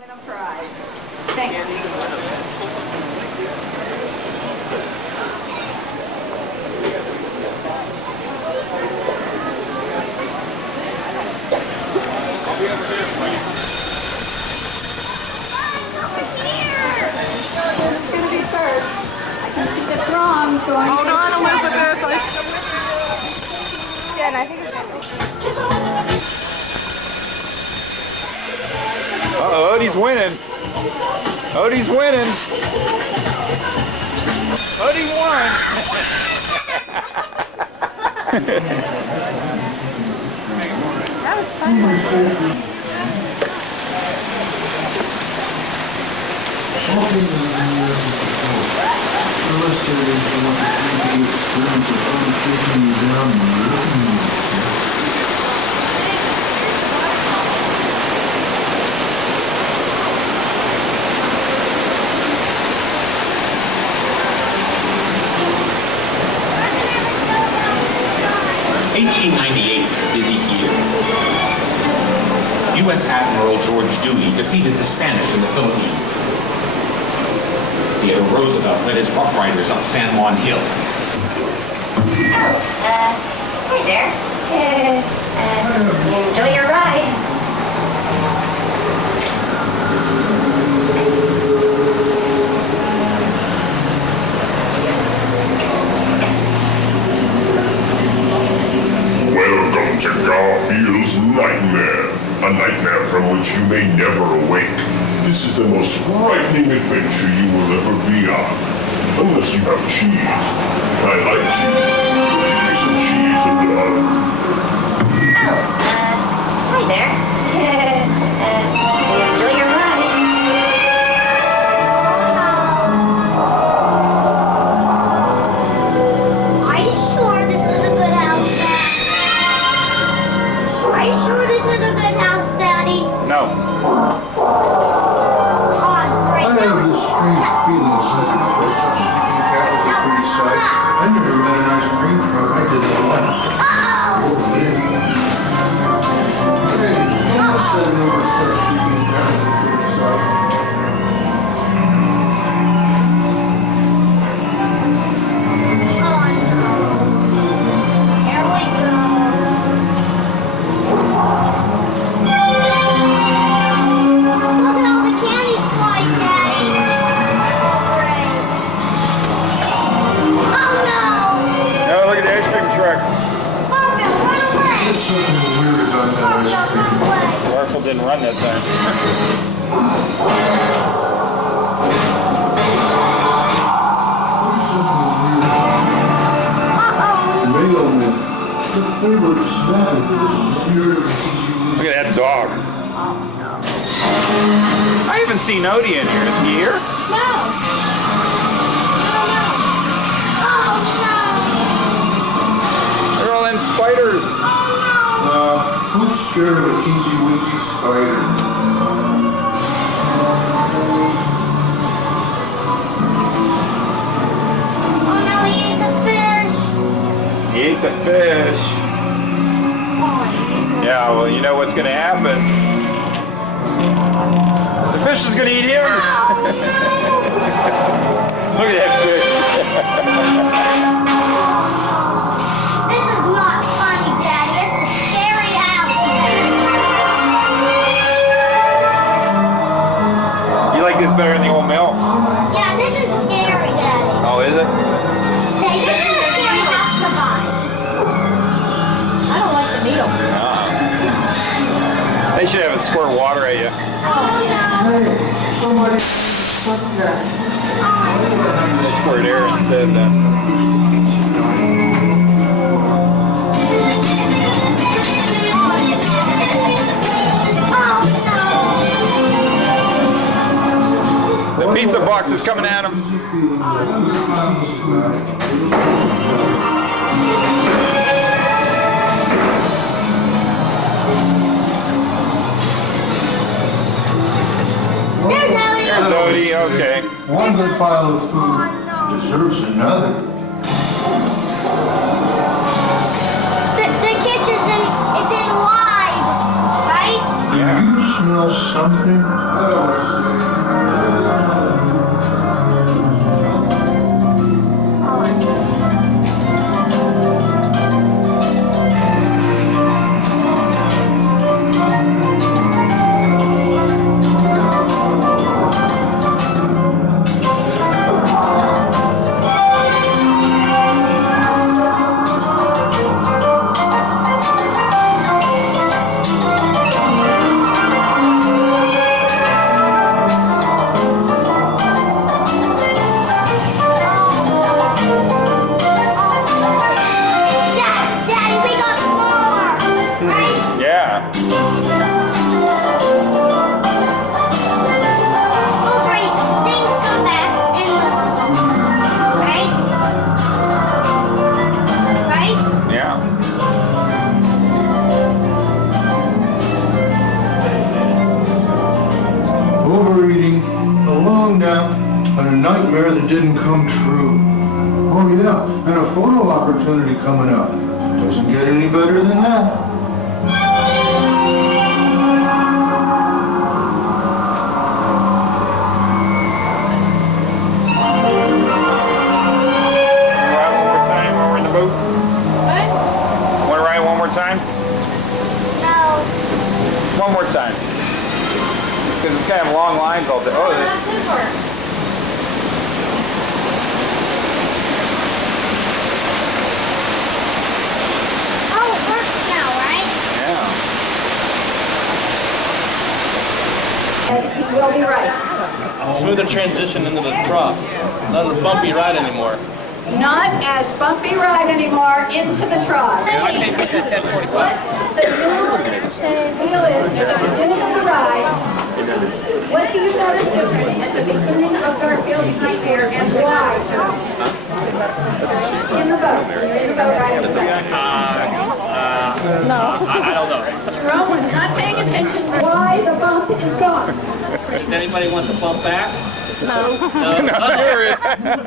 Win a prize. Thanks. Who's going to be first? I can see the throngs going. Hold on, Elizabeth. Good, I think it's Uh-oh, Odie's winning. Odie's winning. Odie won. That was fun. $1898 was a busy year. U.S. Admiral George Dewey defeated the Spanish in the Philippines. Theodore Roosevelt led his Rough Riders up San Juan Hill. Hey there. Enjoy your ride. 'Welcome to Garfield's Nightmare, a nightmare from which you may never awake. This is the most frightening adventure you will ever be on. Unless you have cheese. I like cheese, so give me some cheese and Hi there. Enjoy your ride. Are you sure this is a good house, Dad? Are you sure this is a good house, Daddy? No. Oh, great. I have this strange feeling something close to sleeping cat was a pretty sight. I never met an ice cream truck. I did that one. Uh-oh! Hey, don't set it over start sleeping cat was a pretty sight. Oh, no. Here we go. Look at all the candies flying, Daddy. Oh, great. Oh, no. No, look at the ice cream truck. Garfield, run away. There's something weird about that ice Garfield, cream. run away. Garfield didn't run that time. Uh-oh. Mailman, the favorite snack is cereal. Look at that dog. I haven't seen Odie in here. Is he here? No. Oh, They're all in spiders. Who's scared of a teensy weensy spider? no. Oh, no, he ate the fish. He ate the fish. Oh, Yeah, well, you know what's going to happen. The fish is going to eat him. Look at that fish. this is not funny, Daddy. This is scary house. You like this better than the old mill? Yeah, this is scary, Daddy. Oh, is it? Daddy, this is a scary house to buy. I don't like the needle. They should have a squirt water at you. Hey, somebody stuck that. They squirt air instead then. Oh, The pizza box is coming at him. there's Odie. There's Odie, okay. One good pile of food deserves another. The kitchen is in live, right? Do you smell know something? I always say. Overeating, a long nap, and a nightmare that didn't come true. Oh yeah, and a photo opportunity coming up. Doesn't get any better than that. One more time. Because it's kind of long lines all day. Oh, it works now, right? Yeah. You will be right. Smoother transition into the trough. Not a bumpy ride anymore. Not as bumpy ride anymore into the trough. I think we said 10:45. What the new deal is, at the beginning of the ride, what do you notice different at the beginning of Garfield's Nightmare and why, Jerome? In the boat ride in the boat. I don't know. Jerome was not paying attention to why the bump is gone. Does anybody want the bump back? No.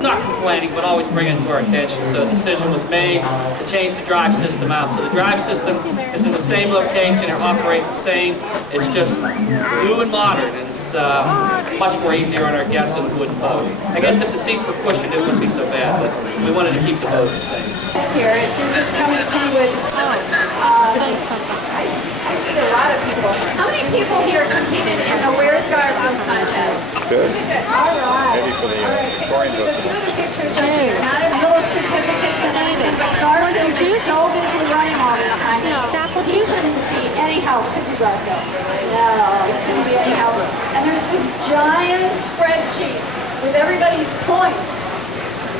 Not complaining, but always bring it to our attention. So a decision was made to change the drive system out. So the drive system is in the same location, it operates the same. It's just new and modern, and it's much more easier on our guests than the wooden boat. I guess if the seats were cushioned, it wouldn't be so bad, but we wanted to keep the boat the same. Here, if you're just coming to Kennywood, I see a lot of people. How many people here competed in the Where's Garfield contest? Good. All right. Maybe for the scoring book. A few of the pictures are here. Not little certificates and anything, but Garfield is so busy running all this time. He couldn't be any help, could you, Garfield? No, it couldn't be any help. And there's this giant spreadsheet with everybody's points.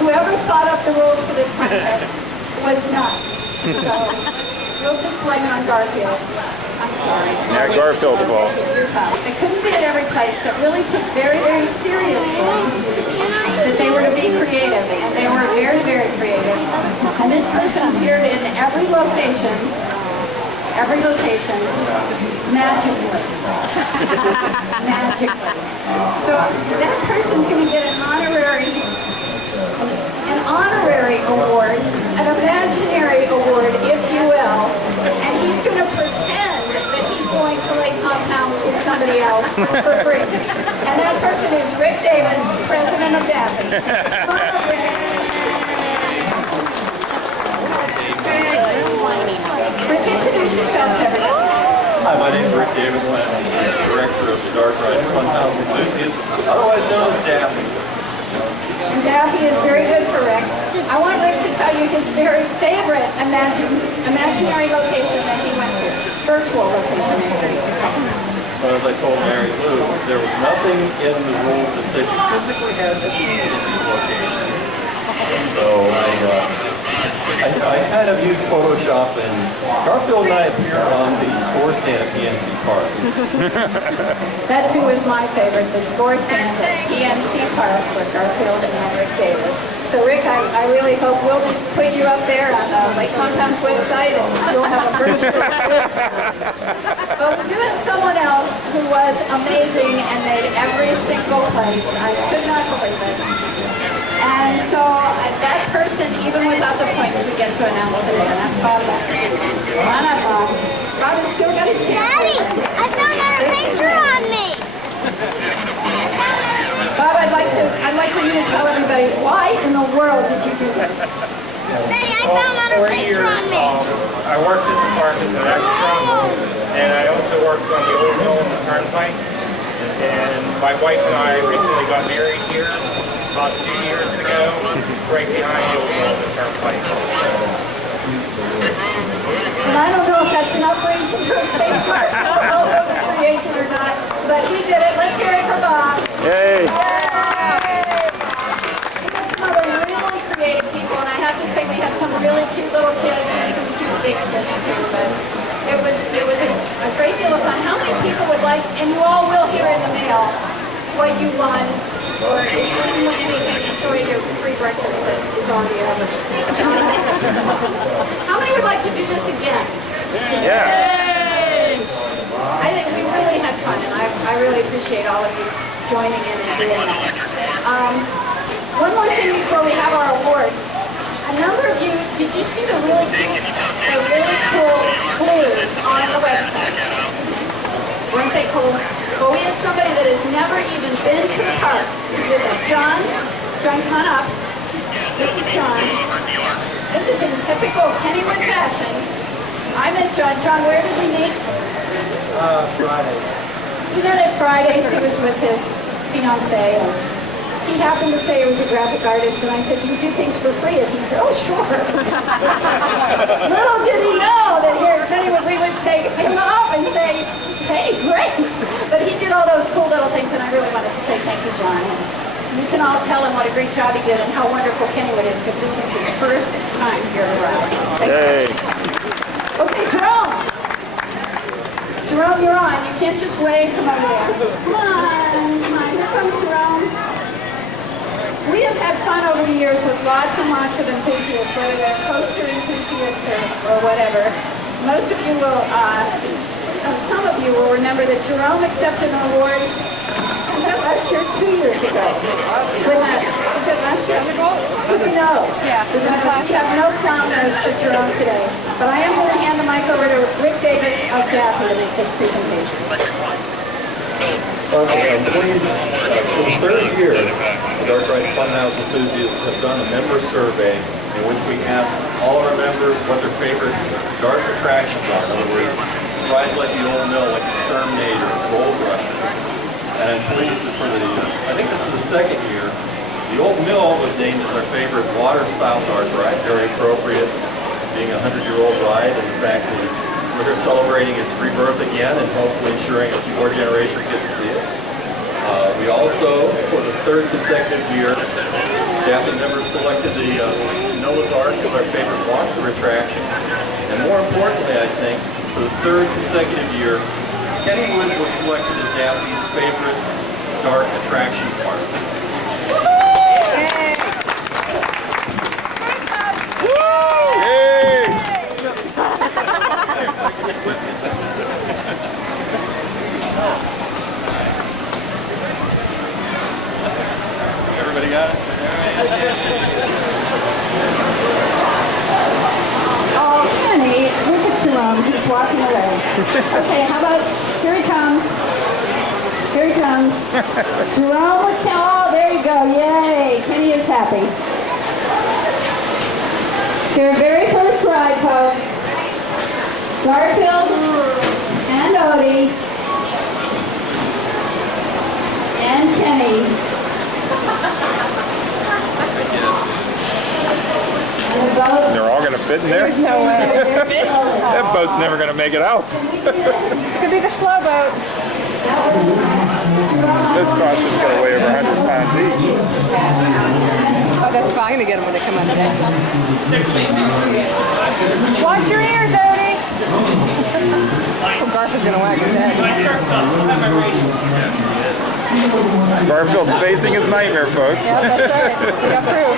Whoever thought up the rules for this contest was nuts. So we'll just blame it on Garfield. I'm sorry. Yeah, Garfield's fault. They couldn't be at every place that really took very, very seriously that they were to be creative, and they were very, very creative. And this person appeared in every location, magically. Magically. So that person's going to get an honorary award, an imaginary award, if you will, and he's going to pretend that he's going to lay compounds with somebody else for free. And that person is Rick Davis, president of Daffy. Rick, introduce yourself to everybody. Hi, my name is Rick Davis. I'm the director of the Dark Ride Funhouse Enthusiasts, otherwise known as Daffy. And Daffy is very good for Rick. I want Rick to tell you his very favorite imaginary location that he went to. Virtual location. Well, as I told Mary Lou, there was nothing in the rules that said you physically had to be in these locations. So I kind of used Photoshop, and Garfield and I appear on the score stand at PNC Park. That too was my favorite, the score stand at PNC Park for Garfield and Rick Davis. So Rick, I really hope we'll just put you up there on the Lake Compound's website and you'll have a virtual tour. But we do have someone else who was amazing and made every single place. I could not believe it. And so that person, even without the points, we get to announce today, and that's Bob. Come on up, Bob. Bob has still got his Daddy, I found out a picture Daddy, I found out a 4 picture years, on me. I worked at the park as an extra, and I also worked on the old mill and the turnpike. And my wife and I recently got married here about 2 years ago, right behind the old mill and the turnpike. And I don't know if that's enough reason to take part in the creation or not, but he did it. Let's hear it for Bob. Yay! He had some other really creative people, and I have to say we had some really cute little kids and some cute big kids too, but it was a great deal of fun. How many people would like, and you all will hear in the mail, what you won, or if you didn't win anything, enjoy your free breakfast that is on the oven. How many would like to do this again? Yeah. Yay! I think we really had fun, and I really appreciate all of you joining in and doing that. One more thing before we have our award. A number of you, did you see the really cool clues on the website? Weren't they cool? Well, we had somebody that has never even been to the park who did that. John, come on up. This is John. This is in typical Kennywood fashion. I met John. John, where did we meet? Fridays. We met at Fridays. He was with his fiancée. He happened to say he was a graphic artist, and I said, "You do things for free?" And he said, "Oh, sure." Little did he know that here at Kennywood we would take him up and say, "Hey, great!" But he did all those cool little things, and I really wanted to say thank you, John. And you can all tell him what a great job he did and how wonderful Kennywood is, because this is his first time here around. Yay! Okay, Jerome. Jerome, you're on. You can't just wave from over there. Come on, come on. Here comes Jerome. We have had fun over the years with lots and lots of enthusiasts, whether they're coaster enthusiasts or whatever. Most of you will, some of you will remember that Jerome accepted an award, was that last year? 2 years ago. Was it last year? With the nose. Yeah. With the nose. We have no clown nose for Jerome today. But I am going to hand the mic over to Rick Davis of Daffy to make this presentation. Okay, I'm pleased. For the third year, the Dark Ride Funhouse enthusiasts have done a member survey in which we asked all our members what their favorite dark attractions are. In other words, rides like the Old Mill, like the Exterminator, Gold Rush. And I'm pleased that for I think this is the second year, the Old Mill was named as our favorite water-style dark ride, very appropriate, being a 100-year-old ride, and the fact that we're celebrating its rebirth again and hopefully ensuring a few more generations get to see it. We also, for the third consecutive year, Daffy members selected the Noah's Ark as our favorite walk-through attraction. And more importantly, I think, for the third consecutive year, Kennywood was selected as Daffy's favorite dark attraction park. Everybody got it? Oh, Kenny, look at Jerome. He's walking away. Okay, how about, here he comes. Here he comes. Jerome with Kenny. Oh, there you go. Yay. Kenny is happy. Their very first ride, folks. Garfield and Odie and Kenny. They're all going to fit in there? There's no way. That boat's never going to make it out. It's going to be the slow boat. This caution's got to weigh over 100 pounds each. Oh, that's fine to get them when they come on today. Watch your ears, Odie. Oh, Garfield's going to wag his head. Garfield's facing his nightmare, folks. Yeah, that's right. We got proof.